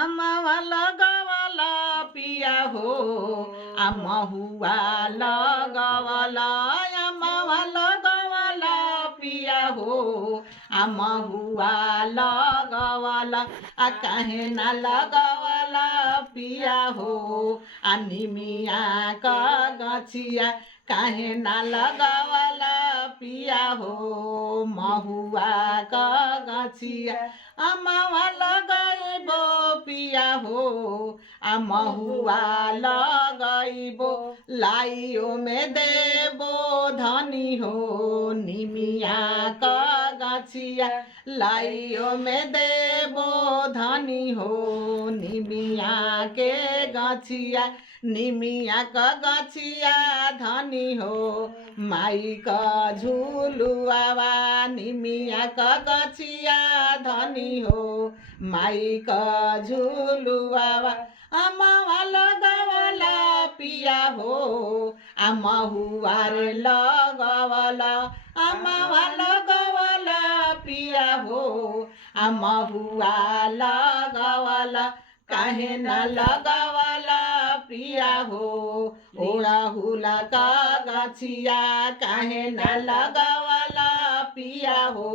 अमवा लगवला पिया हो महुआ लगवला अमवा लगवला पिया हो महुआ लगवला काहे ना लगवला पिया हो निमिया क गछिया काहे ना लगवला पिया हो महुआ क गछिया अमवा लगैबो पिया हो महुआ लगैबो लाइयो में देबो धनी हो निमिया क गछिया लाइयो में देबो धनी हो निमिया के गछिया निमिया क गछिया धनी हो माई क झुलुआवा निमिया क गछिया धनी हो माई क झुलुआवा अमवा लगवला पिया हो महुआ रे लगवला अमवा लगवला पिया हो महुआ लगवला काहे न लगवला पिया हो ओड़हुला का गछिया काहे न लगवला पिया हो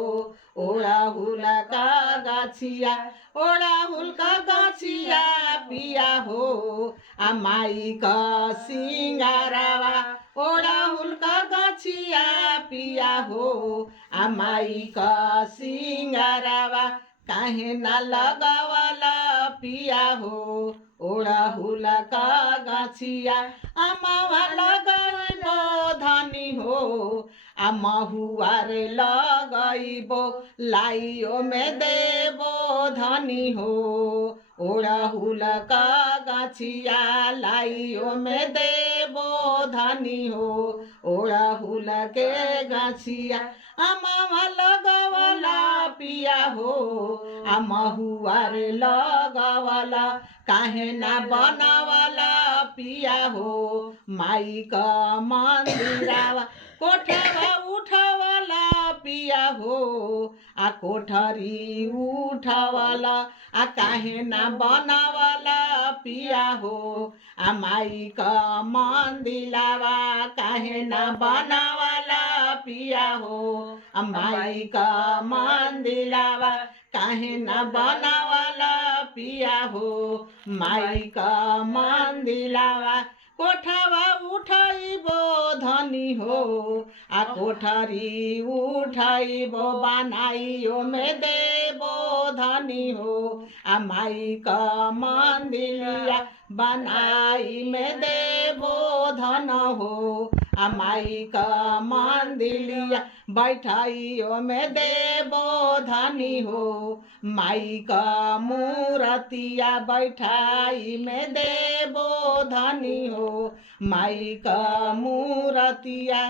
ओड़हुला का गछिया ओड़हुल का गछिया पिया हो माई का सिंगारवा ओड़हुल का गछिया पिया हो माई का सिंगारवा काहे ना लगवला पिया हो ओड़हुल का गछिया अमवा लगैबो धनी हो महुआ रे लगैबो लाइयो में देबो धनी हो ओड़हुल का गछिया लाइयो में देबो धनी हो ओड़हुल के गछिया अमवा लगवला पिया हो महुआ रे लगवला काहे ना बनवला पिया हो माई क मंदिरवा कोठवा उठवला पिया हो कोठरी उठवला काहे ना बनवला पिया हो माई क मंदिरवा काहे ना बनवला पिया हो माई क मंदिरवा काहे ना बनवला पिया हो माई क मंदिरवा कोठवा उठाइबो धनी हो कोठरी उठाइबो बनाइयो में देबो धनी हो माई क मंदिरिया बनाई में देबो धन हो माई क मंदिरिया बैठाइयो में देबो धनी हो माई क मूर्तिया बैठाई में देबो धनी हो माई क मूर्तिया।